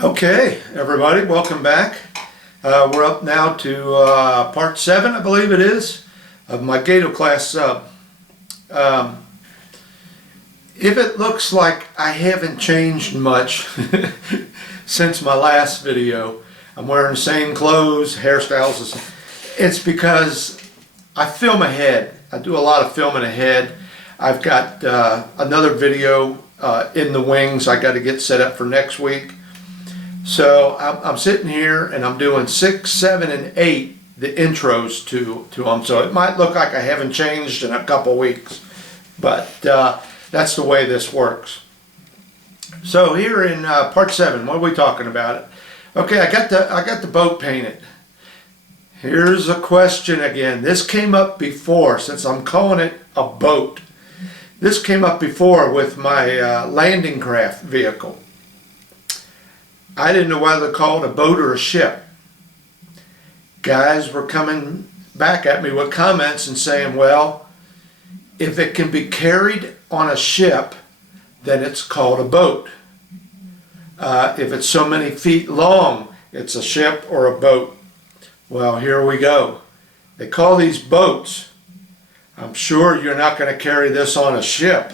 Okay, everybody, welcome back. We're up now to part 7, I believe it is, of my Gato class sub. If it looks like I haven't changed much since my last video, I'm wearing the same clothes, hairstyles, it's because I film ahead. I do a lot of filming ahead. I've got another video in the wings I got to get set up for next week. So I'm sitting here and I'm doing 6, 7, and 8, the intros to them. So it might look like I haven't changed in a couple weeks, but that's the way this works. So here in part 7, what are we talking about? Okay, I got the boat painted. Here's a question again. This came up before, since I'm calling it a boat. This came up before with my landing craft vehicle. I didn't know whether to call it a boat or a ship. Guys were coming back at me with comments and saying, well, if it can be carried on a ship, then it's called a boat. If it's so many feet long, it's a ship or a boat. Well, here we go. They call these boats. I'm sure you're not going to carry this on a ship.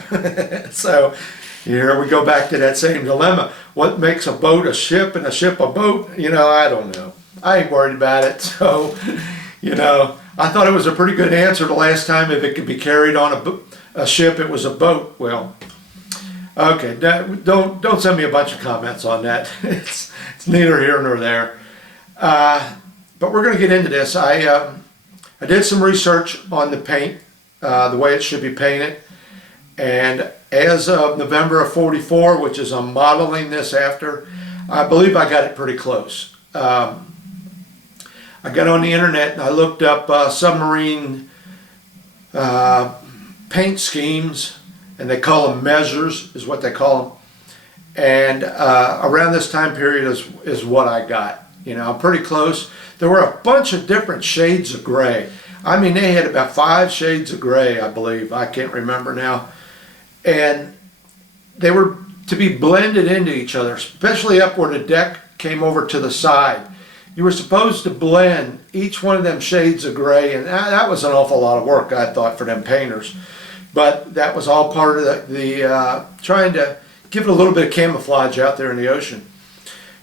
So here we go back to that same dilemma. What makes a boat a ship and a ship a boat? You know, I don't know. I ain't worried about it. So, you know, I thought it was a pretty good answer the last time. If it could be carried on a ship, it was a boat. Well, okay, don't send me a bunch of comments on that. It's neither here nor there. But we're going to get into this. I did some research on the paint, the way it should be painted, and as of November of 44, which is I'm modeling this after, I believe I got it pretty close. I got on the internet and I looked up submarine paint schemes, and they call them measures, is what they call them. And around this time period is what I got. You know, I'm pretty close. There were a bunch of different shades of gray. I mean, they had about 5 shades of gray, I believe. I can't remember now. And they were to be blended into each other, especially up where the deck came over to the side. You were supposed to blend each one of them shades of gray, and that was an awful lot of work, I thought, for them painters. But that was all part of the trying to give it a little bit of camouflage out there in the ocean.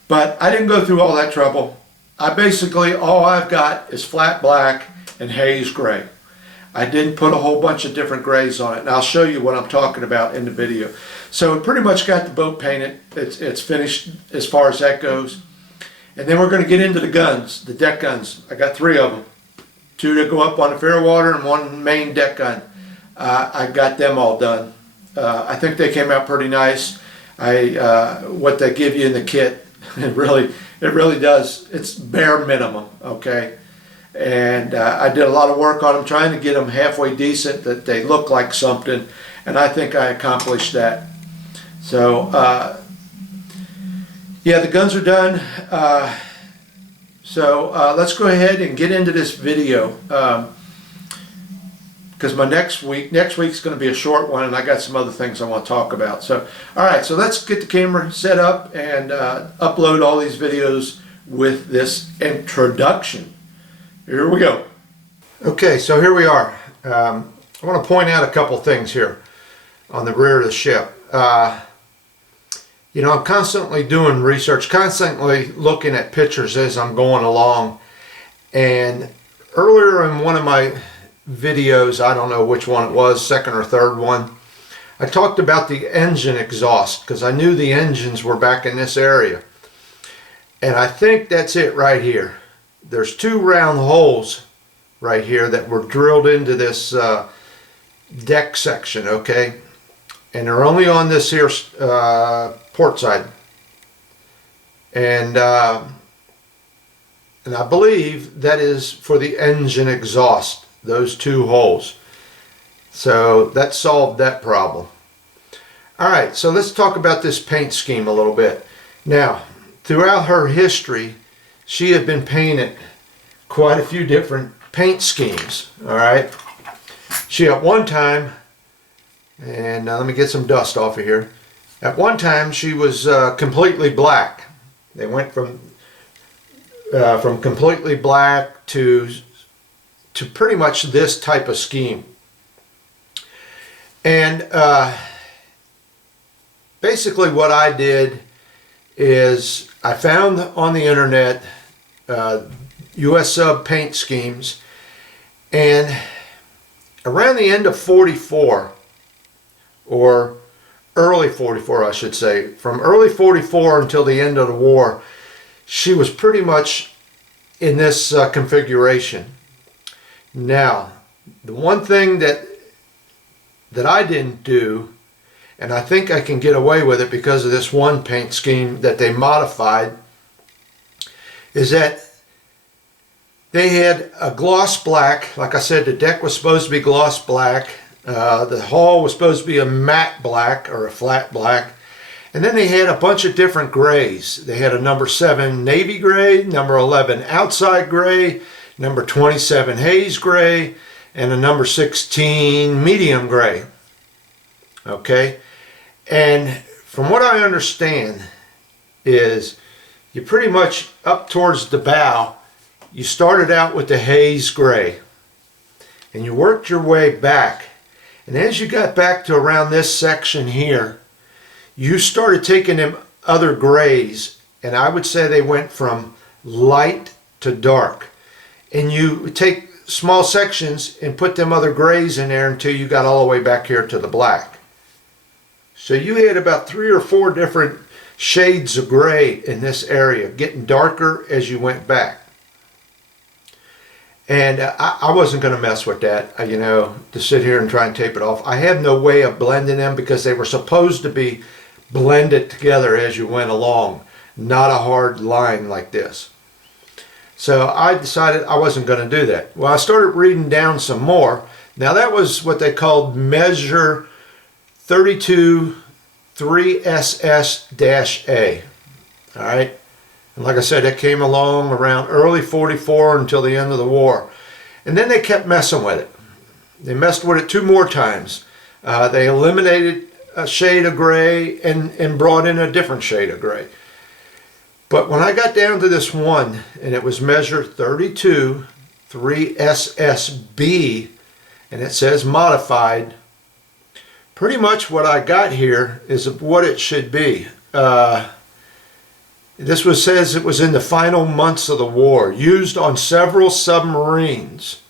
But I didn't go through all that trouble. All I've got is flat black and haze gray. I didn't put a whole bunch of different grays on it, and I'll show you what I'm talking about in the video. So we pretty much got the boat painted. It's finished as far as that goes. And then we're going to get into the guns, the deck guns. I got 3 of them. 2 that go up on the fairwater and 1 main deck gun. I got them all done. I think they came out pretty nice. What they give you in the kit, it really does. It's bare minimum, okay? And I did a lot of work on them, trying to get them halfway decent, that they look like something, and I think I accomplished that. So yeah, the guns are done. So let's go ahead and get into this video, because my next week's going to be a short one, and I got some other things I want to talk about. So all right, so let's get the camera set up and upload all these videos with this introduction. Here we go. Okay, so here we are. I want to point out a couple things here on the rear of the ship. You know, I'm constantly doing research, constantly looking at pictures as I'm going along. And earlier in one of my videos, I don't know which one it was, second or third one, I talked about the engine exhaust, because I knew the engines were back in this area. And I think that's it right here. There's 2 round holes right here that were drilled into this deck section, okay? And they're only on this here port side. And I believe that is for the engine exhaust, those 2 holes. So that solved that problem. Alright, so let's talk about this paint scheme a little bit. Now, throughout her history, she had been painted quite a few different paint schemes. Alright, she at one time, and let me get some dust off of here. At one time she was completely black. They went from completely black to pretty much this type of scheme. And basically what I did is I found on the internet US sub paint schemes, and around the end of 44, or early 44 I should say, from early 44 until the end of the war, she was pretty much in this configuration. Now, the one thing that I didn't do, and I think I can get away with it because of this one paint scheme that they modified, is that they had a gloss black. Like I said, the deck was supposed to be gloss black. The hull was supposed to be a matte black or a flat black. And then they had a bunch of different grays. They had a number 7 navy gray, number 11 outside gray, number 27 haze gray, and a number 16 medium gray. Okay? And from what I understand is you pretty much up towards the bow, you started out with the haze gray and you worked your way back, and as you got back to around this section here, you started taking them other grays, and I would say they went from light to dark, and you take small sections and put them other grays in there until you got all the way back here to the black. So you had about 3 or 4 different shades of gray in this area, getting darker as you went back. And I wasn't going to mess with that, you know, to sit here and try and tape it off. I have no way of blending them because they were supposed to be blended together as you went along, not a hard line like this. So I decided I wasn't going to do that. Well, I started reading down some more. Now that was what they called measure 32 3SS-A. All right. And like I said, it came along around early 44 until the end of the war. And then they kept messing with it. They messed with it 2 more times. They eliminated a shade of gray and brought in a different shade of gray. But when I got down to this one, and it was measure 32 3SS-B, and it says modified, pretty much what I got here is what it should be. This says it was in the final months of the war, used on several submarines.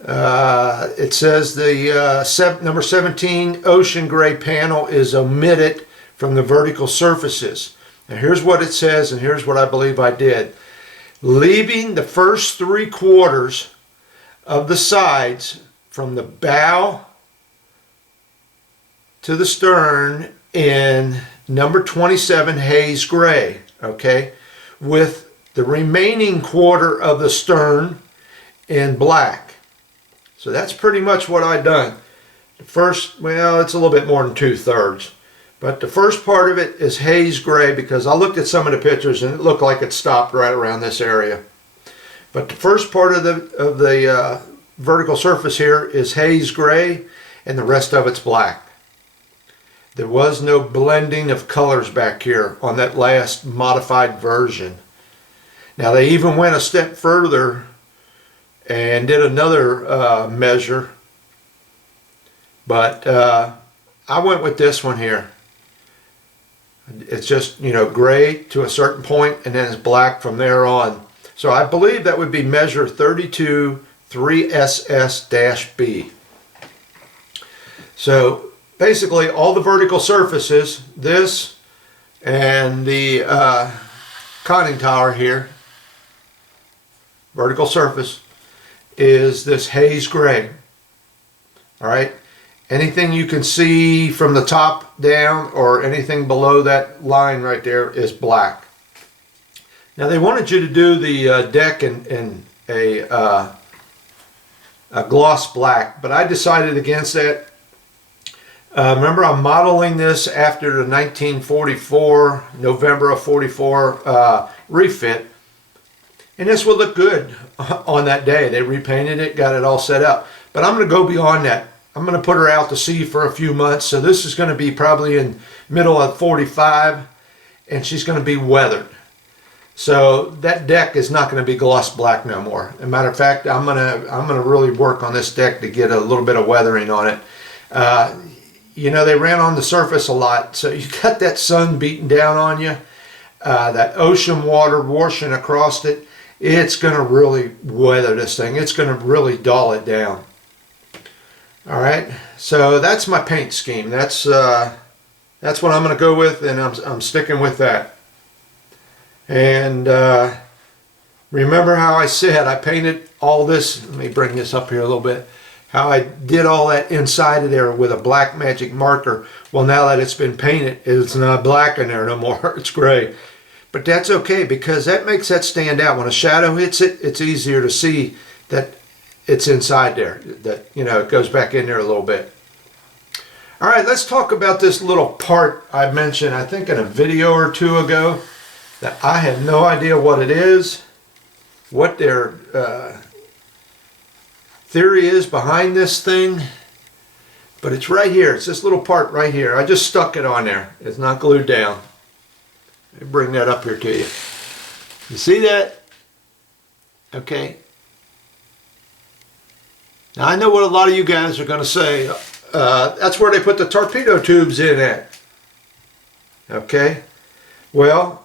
It says the number 17 ocean gray panel is omitted from the vertical surfaces. Now here's what it says, and here's what I believe I did. Leaving the first 3/4 of the sides from the bow to the stern in number 27 haze gray, okay, with the remaining quarter of the stern in black. So that's pretty much what I done. The first, well, it's a little bit more than 2/3, but the first part of it is haze gray because I looked at some of the pictures and it looked like it stopped right around this area. But the first part of the vertical surface here is haze gray, and the rest of it's black. There was no blending of colors back here on that last modified version. Now they even went a step further and did another measure, but I went with this one here. It's just, you know, gray to a certain point and then it's black from there on. So I believe that would be measure 32 3SS-B. So basically all the vertical surfaces, this and the conning tower here, vertical surface, is this haze gray. All right. Anything you can see from the top down or anything below that line right there is black. Now they wanted you to do the deck in a gloss black, but I decided against that. Remember, I'm modeling this after the 1944, November of 44 refit, and this would look good on that day. They repainted it, got it all set up. But I'm going to go beyond that. I'm going to put her out to sea for a few months, so this is going to be probably in middle of 45, and she's going to be weathered. So that deck is not going to be gloss black no more. As a matter of fact, I'm gonna really work on this deck to get a little bit of weathering on it. You know, they ran on the surface a lot, so you got that sun beating down on you, that ocean water washing across it. It's going to really weather this thing. It's going to really dull it down. All right, so that's my paint scheme. That's what I'm going to go with, and I'm sticking with that. And remember how I said I painted all this. Let me bring this up here a little bit. How I did all that inside of there with a black magic marker. Well, now that it's been painted, it's not black in there no more. It's gray. But that's okay, because that makes that stand out. When a shadow hits it, it's easier to see that it's inside there. That, you know, it goes back in there a little bit. All right, let's talk about this little part I mentioned, I think in a video or two ago, that I have no idea what it is, what their theory is behind this thing, but it's right here. It's this little part right here. I just stuck it on there. It's not glued down. Let me bring that up here to you. You see that? Okay. Now I know what a lot of you guys are going to say. That's where they put the torpedo tubes in at. Okay. Well,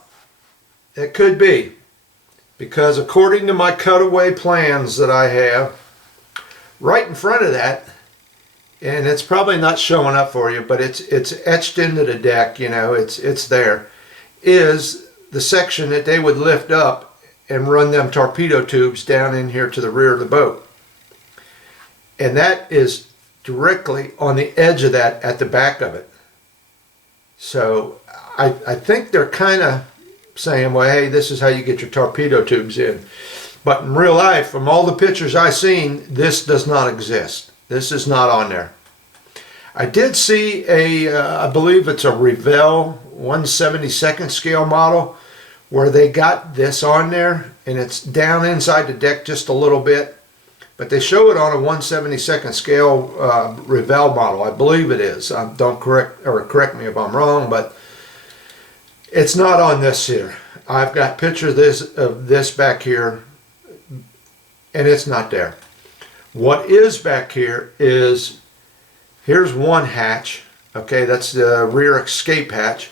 it could be, because according to my cutaway plans that I have, right in front of that, and it's probably not showing up for you, but it's etched into the deck, you know, it's there, is the section that they would lift up and run them torpedo tubes down in here to the rear of the boat. And that is directly on the edge of that at the back of it. So I think they're kind of saying, well, hey, this is how you get your torpedo tubes in. But in real life, from all the pictures I've seen, this does not exist. This is not on there. I did see I believe it's a Revell 1/72nd scale model where they got this on there, and it's down inside the deck just a little bit. But they show it on a 1/72nd scale Revell model. I believe it is. Don't correct me if I'm wrong, but it's not on this here. I've got pictures of this back here, and it's not there. What is back here is, here's one hatch. Okay, that's the rear escape hatch.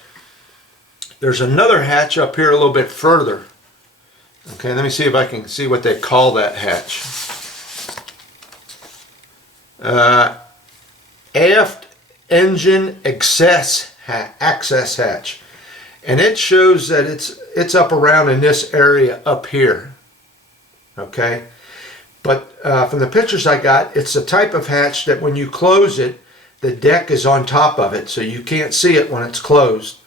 There's another hatch up here a little bit further. Okay, let me see if I can see what they call that hatch. Aft engine access hatch. And it shows that it's up around in this area up here. Okay, but from the pictures I got, it's the type of hatch that when you close it, the deck is on top of it, so you can't see it when it's closed.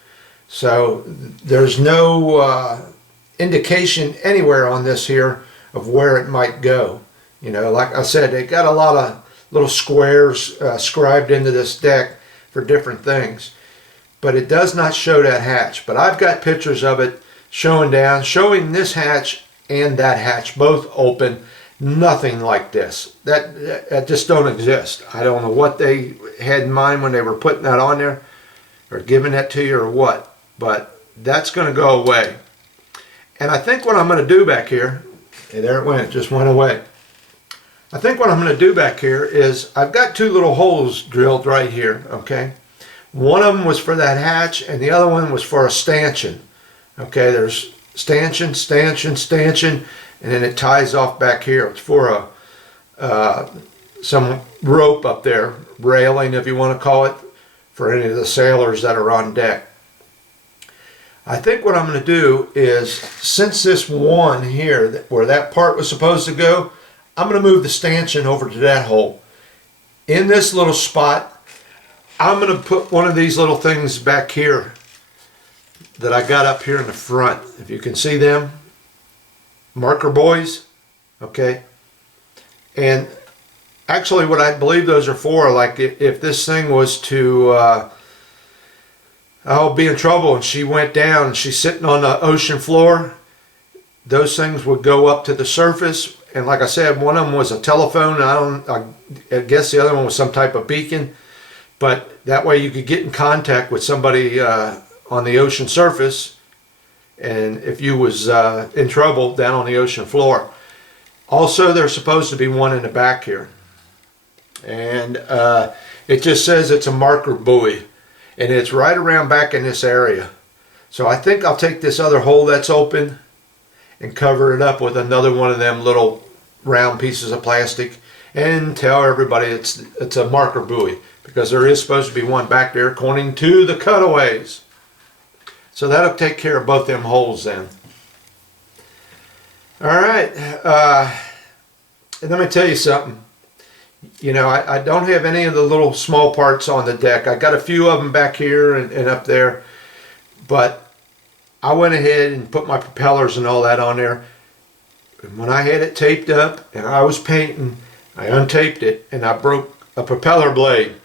So there's no indication anywhere on this here of where it might go. You know, like I said, they got a lot of little squares scribed into this deck for different things. But it does not show that hatch. But I've got pictures of it showing this hatch and that hatch both open. Nothing like this. That just don't exist. I don't know what they had in mind when they were putting that on there or giving that to you or what. But that's going to go away. And I think what I'm going to do back here, hey, there it went, it just went away. I think what I'm going to do back here is I've got two little holes drilled right here, okay? One of them was for that hatch, and the other one was for a stanchion. Okay, there's stanchion, and then it ties off back here. It's for some rope up there, railing if you want to call it, for any of the sailors that are on deck. I think what I'm going to do is, since this one here, where that part was supposed to go, I'm going to move the stanchion over to that hole. In this little spot, I'm going to put one of these little things back here that I got up here in the front. If you can see them, marker buoys, okay? And actually what I believe those are for, like if this thing was to be in trouble and she went down and she's sitting on the ocean floor, those things would go up to the surface. And like I said, one of them was a telephone. I guess the other one was some type of beacon. But that way you could get in contact with somebody on the ocean surface and if you was in trouble down on the ocean floor. Also, there's supposed to be one in the back here, and it just says it's a marker buoy, and it's right around back in this area. So I think I'll take this other hole that's open and cover it up with another one of them little round pieces of plastic and tell everybody it's a marker buoy, because there is supposed to be one back there according to the cutaways. So that'll take care of both them holes then. Alright, and let me tell you something. You know, I don't have any of the little small parts on the deck. I got a few of them back here and up there, but I went ahead and put my propellers and all that on there. And when I had it taped up and I was painting, I untaped it and I broke a propeller blade.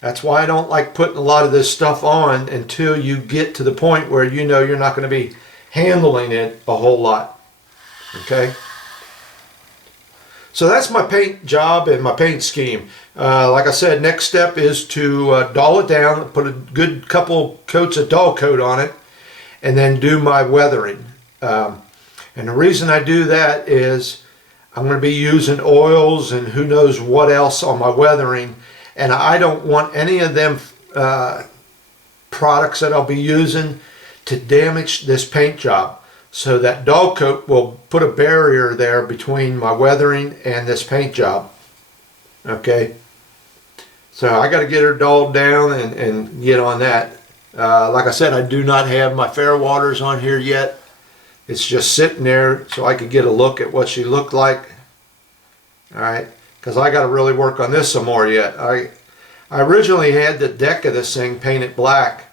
That's why I don't like putting a lot of this stuff on until you get to the point where you know you're not going to be handling it a whole lot. Okay? So that's my paint job and my paint scheme. Like I said, next step is to dull it down, put a good couple coats of dull coat on it, and then do my weathering. And the reason I do that is I'm going to be using oils and who knows what else on my weathering, and I don't want any of them products that I'll be using to damage this paint job. So that dull coat will put a barrier there between my weathering and this paint job. Okay, so I got to get her dulled down and get on that. Like I said, I do not have my fair waters on here yet. It's just sitting there so I could get a look at what she looked like. Alright, because I got to really work on this some more yet. I originally had the deck of this thing painted black.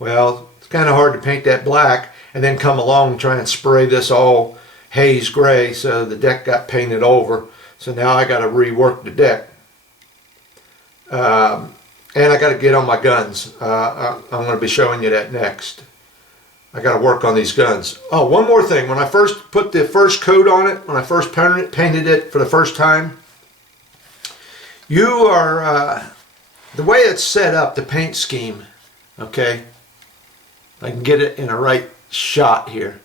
Well, it's kind of hard to paint that black and then come along and try and spray this all haze gray, so the deck got painted over. So now I got to rework the deck. And I got to get on my guns. I'm going to be showing you that next. I got to work on these guns. Oh, one more thing. When I first put the first coat on it, when I first painted it for the first time, you are, the way it's set up, the paint scheme, okay, I can get it in a right shot here.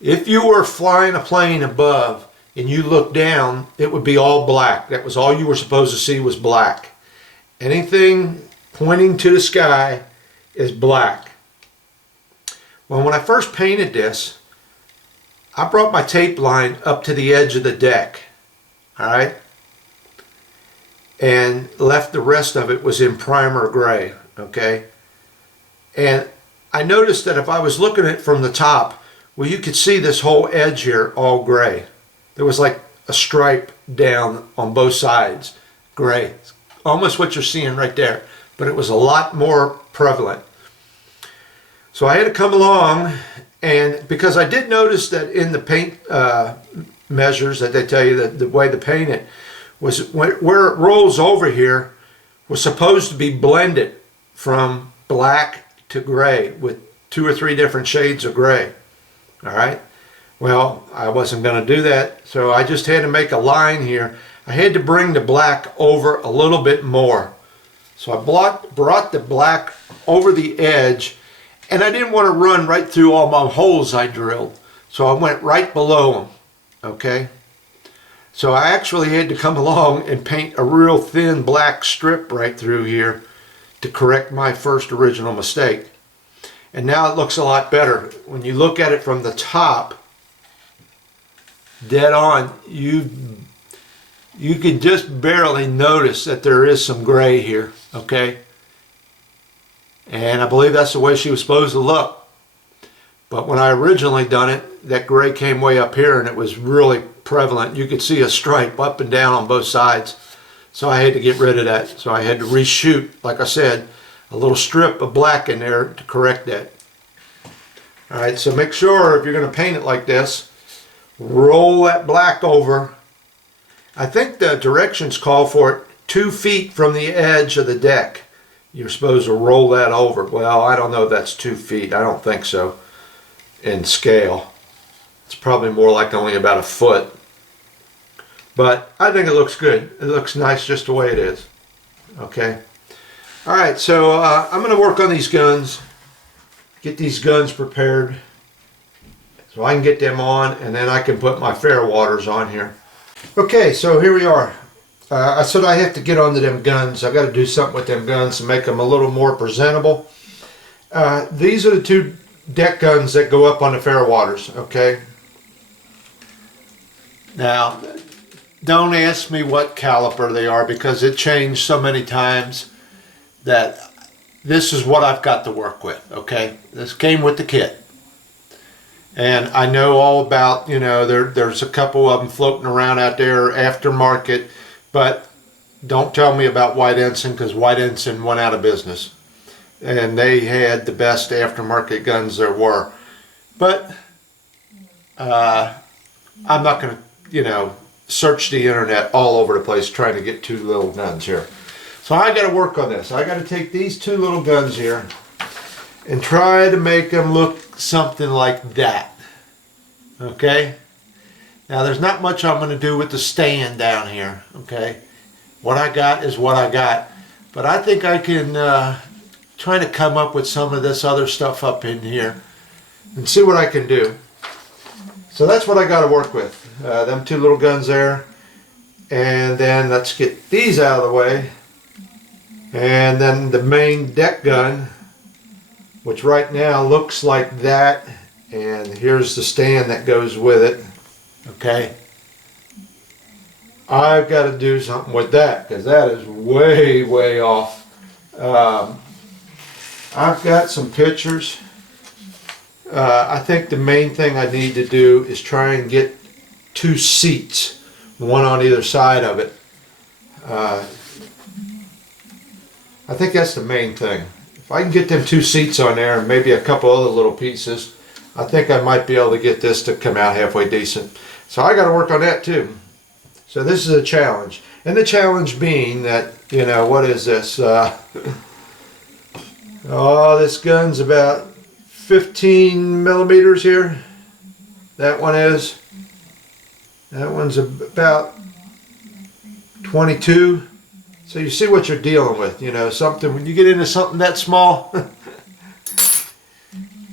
If you were flying a plane above and you look down, it would be all black. That was all you were supposed to see was black. Anything pointing to the sky is black. Well, when I first painted this, I brought my tape line up to the edge of the deck, alright, and left the rest of it was in primer gray, okay. And I noticed that if I was looking at it from the top, well, you could see this whole edge here all gray. There was like a stripe down on both sides, gray. Almost what you're seeing right there, but it was a lot more prevalent. So I had to come along, and because I did notice that in the paint measures that they tell you that the way to paint it was where it rolls over here was supposed to be blended from black to gray with 2 or 3 different shades of gray. All right. Well, I wasn't going to do that, so I just had to make a line here. I had to bring the black over a little bit more. So I brought the black over the edge, and I didn't want to run right through all my holes I drilled. So I went right below them, okay? So I actually had to come along and paint a real thin black strip right through here to correct my first original mistake. And now it looks a lot better. When you look at it from the top, dead on, you can just barely notice that there is some gray here, okay? And I believe that's the way she was supposed to look. But when I originally done it, that gray came way up here and it was really prevalent. You could see a stripe up and down on both sides. So I had to get rid of that. So I had to reshoot, like I said, a little strip of black in there to correct that. Alright, so make sure if you're going to paint it like this, roll that black over. I think the directions call for it 2 feet from the edge of the deck. You're supposed to roll that over. Well, I don't know if that's 2 feet. I don't think so in scale. It's probably more like only about 1 foot. But I think it looks good. It looks nice just the way it is. Okay. Alright, so I'm going to work on these guns. Get these guns prepared. So I can get them on, and then I can put my fair waters on here. Okay, so here we are. I said I have to get onto them guns. I got to do something with them guns to make them a little more presentable. These are the two deck guns that go up on the fair waters, okay? Now, don't ask me what caliper they are because it changed so many times that this is what I've got to work with, okay? This came with the kit. And I know all about, you know, there's a couple of them floating around out there aftermarket, but don't tell me about White Ensign because White Ensign went out of business. And they had the best aftermarket guns there were. But I'm not going to, you know, search the internet all over the place trying to get two little guns here. So I got to work on this. I got to take these two little guns here and try to make them look something like that. Okay? Now there's not much I'm going to do with the stand down here. Okay? What I got is what I got. But I think I can try to come up with some of this other stuff up in here and see what I can do. So that's what I got to work with. Them two little guns there. And then let's get these out of the way. And then the main deck gun, which right now looks like that. And here's the stand that goes with it. Okay. I've got to do something with that because that is way, way off. I've got some pictures. I think the main thing I need to do is try and get two seats, one on either side of it. I think that's the main thing. If I can get them two seats on there and maybe a couple other little pieces, I think I might be able to get this to come out halfway decent. So I got to work on that too. So this is a challenge. And the challenge being that, you know, what is this? Oh, this gun's about 15 millimeters here. That one is. That one's about 22. So you see what you're dealing with, you know, something, when you get into something that small,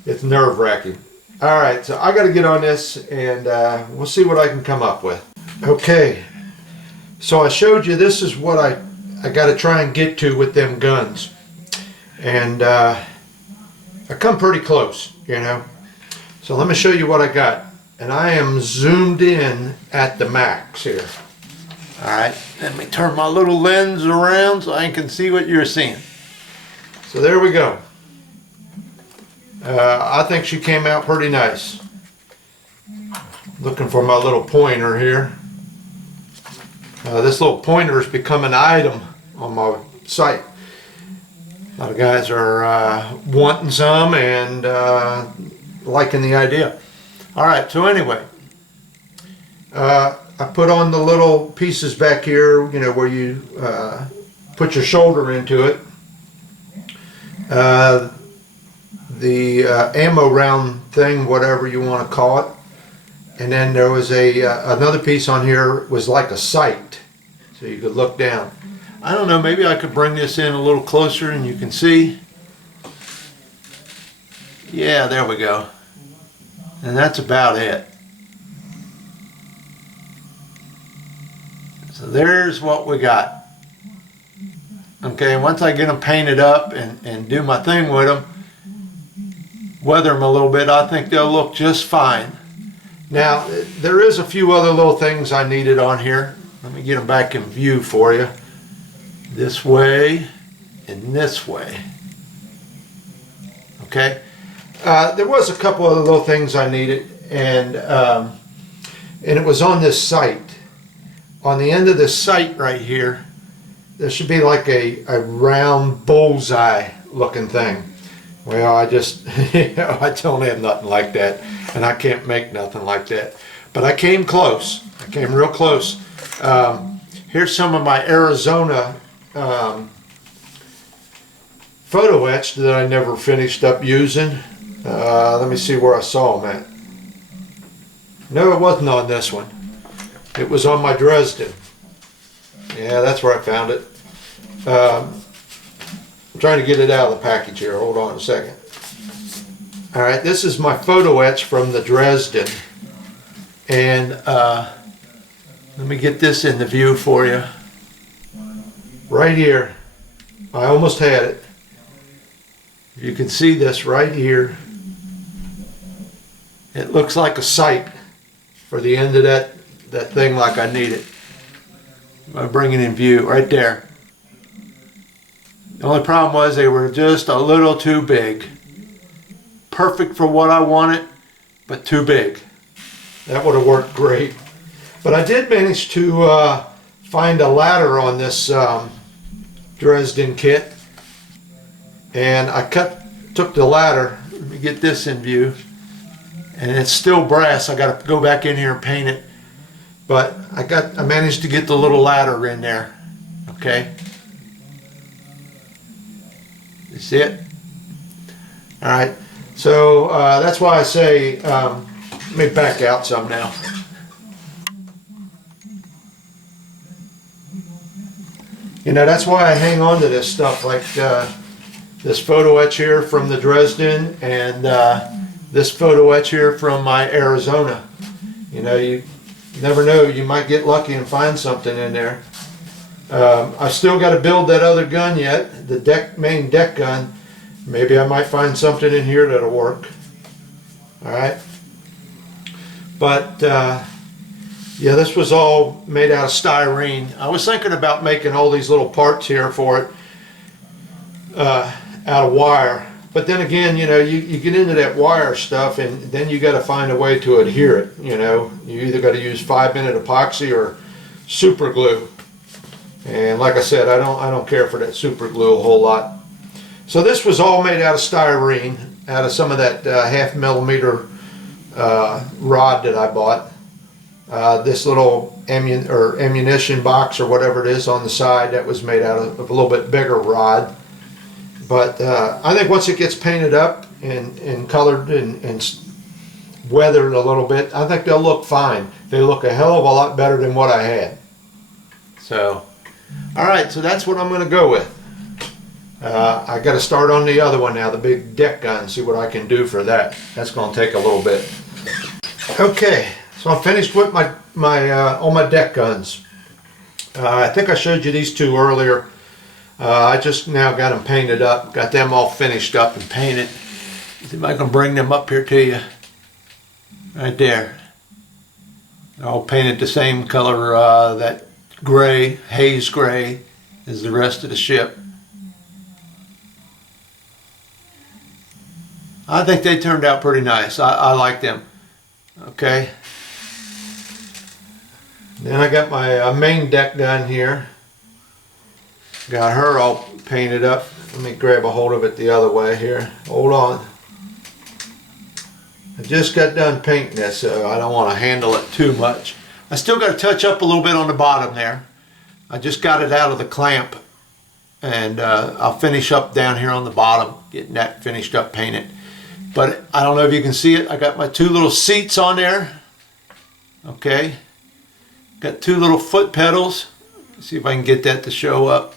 it's nerve-wracking. All right, so I got to get on this and we'll see what I can come up with. Okay, so I showed you this is what I got to try and get to with them guns. And I come pretty close, you know. So let me show you what I got. And I am zoomed in at the max here. All right, let me turn my little lens around so I can see what you're seeing. So there we go. I think she came out pretty nice. Looking for my little pointer here. This little pointer has become an item on my site. A lot of guys are wanting some and liking the idea. All right, so anyway, I put on the little pieces back here, you know, where you put your shoulder into it. The ammo round thing, whatever you want to call it. And then there was another piece on here was like a sight, so you could look down. I don't know, maybe I could bring this in a little closer and you can see. Yeah, there we go. And that's about it. So there's what we got. Okay, once I get them painted up and do my thing with them, weather them a little bit, I think they'll look just fine. Now, there is a few other little things I needed on here. Let me get them back in view for you. This way and this way. Okay. There was a couple other little things I needed, and it was on this sight. On the end of this sight right here, there should be like a round bullseye looking thing. Well, I just, you know, I don't have nothing like that, and I can't make nothing like that. But I came close. I came real close. Here's some of my Arizona photo etch that I never finished up using. Let me see where I saw them at. No, it wasn't on this one. It was on my Dresden. Yeah, that's where I found it. I'm trying to get it out of the package here. Hold on a second. All right, this is my photo etch from the Dresden. And let me get this in the view for you. Right here. I almost had it. You can see this right here. It looks like a sight for the end of that thing like I need it. I bring it in view right there. The only problem was they were just a little too big. Perfect for what I wanted, but too big. That would have worked great. But I did manage to find a ladder on this Dresden kit. And I took the ladder. Let me get this in view. And it's still brass. I got to go back in here and paint it. But I managed to get the little ladder in there. Okay. You see it? All right. So that's why I say, let me back out some now. You know, that's why I hang on to this stuff, like this photo etch here from the Dresden and this photo etch here from my Arizona. You know, you never know, you might get lucky and find something in there. I still got to build that other gun yet, the main deck gun. Maybe I might find something in here that'll work. Alright. But yeah, this was all made out of styrene. I was thinking about making all these little parts here for it out of wire. But then again, you know, you get into that wire stuff and then you got to find a way to adhere it. You know, you either got to use 5-minute epoxy or super glue. And like I said, I don't care for that super glue a whole lot. So this was all made out of styrene, out of some of that 0.5 millimeter rod that I bought. This little ammunition box or whatever it is on the side, that was made out of a little bit bigger rod. But I think once it gets painted up and colored and weathered a little bit, I think they'll look fine. They look a hell of a lot better than what I had. So, alright, so that's what I'm going to go with. I got to start on the other one now, the big deck gun, see what I can do for that. That's going to take a little bit. Okay, so I'm finished with all my deck guns. I think I showed you these two earlier. I just now got them painted up, got them all finished up and painted. See if I can bring them up here to you. Right there. They're all painted the same color, that gray, haze gray, as the rest of the ship. I think they turned out pretty nice. I like them. Okay. Then I got my main deck gun here. Got her all painted up. Let me grab a hold of it the other way here. Hold on. I just got done painting this, so I don't want to handle it too much. I still got to touch up a little bit on the bottom there. I just got it out of the clamp. And I'll finish up down here on the bottom, getting that finished up painted. But I don't know if you can see it. I got my two little seats on there. Okay. Got two little foot pedals. Let's see if I can get that to show up.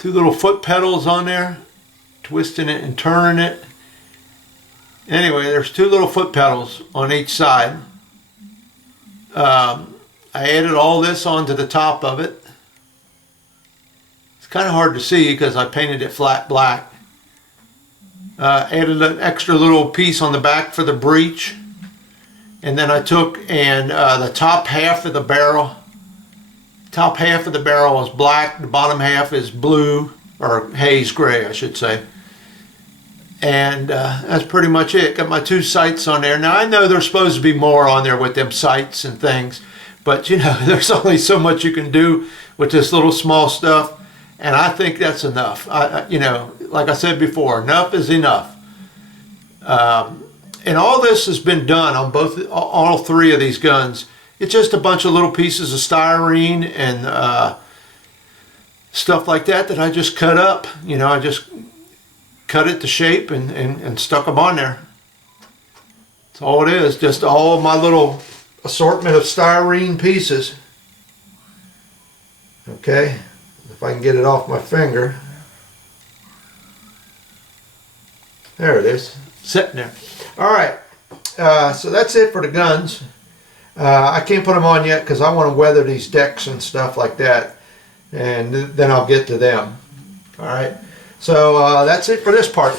Two little foot pedals on there. Twisting it and turning it. Anyway, there's two little foot pedals on each side. I added all this onto the top of it. It's kind of hard to see because I painted it flat black. Added an extra little piece on the back for the breech. And then I took and the top half of the barrel. Top half of the barrel is black. The bottom half is blue, or haze gray, I should say. And that's pretty much it. Got my two sights on there. Now I know there's supposed to be more on there with them sights and things. But you know, there's only so much you can do with this little small stuff. And I think that's enough. You know, like I said before, enough is enough. And all this has been done on all three of these guns. It's just a bunch of little pieces of styrene and stuff like that I just cut up. You know, I just cut it to shape and stuck them on there. That's all it is. Just all my little assortment of styrene pieces. Okay. If I can get it off my finger. There it is. sitting there. All right, so that's it for the guns. I can't put them on yet because I want to weather these decks and stuff like that, and then I'll get to them. All right, so that's it for this part.